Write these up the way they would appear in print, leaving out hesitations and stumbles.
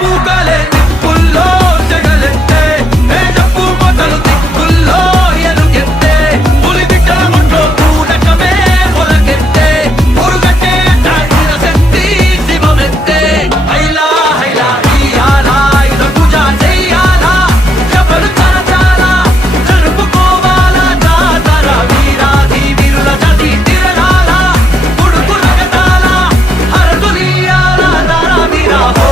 పూకాలే నిప్పుల్లో జగలెత్తే జప్పు మొదలు దిక్కుల్లో ఎలుగెత్తే పులి బిడ్డల ఒంట్లో పూనకమే మొలకెత్తే పురుగట్టే తాగిన శక్తి శివమెత్తే హైలా హైలా ఇయాలా ఇద పూజా చెయ్యాలా జపలు తరచాలా జరుపుకోవాలా జాతర వీరాధి వీరుల జాతి తిరగాల కొడుకు రగతాల హరతులియాల దారా వీరా హో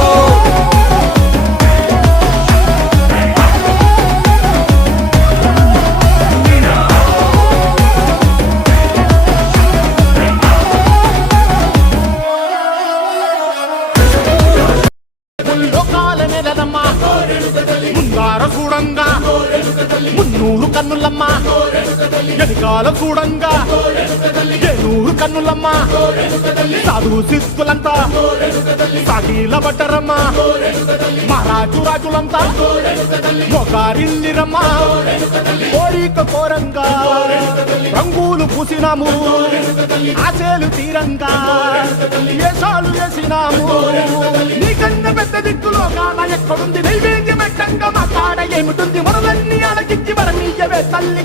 లోకాల నెలనమ్మా ముంగార చూడంగా మున్నూరు కన్నులమ్మా ఎనకాల చూడంగా ఏనూరు కన్నులమ్మా సాధు సిద్ధులంతా సాగిల బట్టరమ్మా మహారాజు రాజులంతా మొగారిల్లిరమ్మా కోరిక కోరంగా రంగులు పూసినాము ఆశలు తీరంగా ఏషాలు వేసినాము నీకన్నా పెద్ద దిక్కులో కాన ఎక్కడుంది నైవేద్యం ఎట్టంగా మా కాడ ఏమిటుంది మనలన్నీ అలకిచ్చి వరమీయవే తల్లి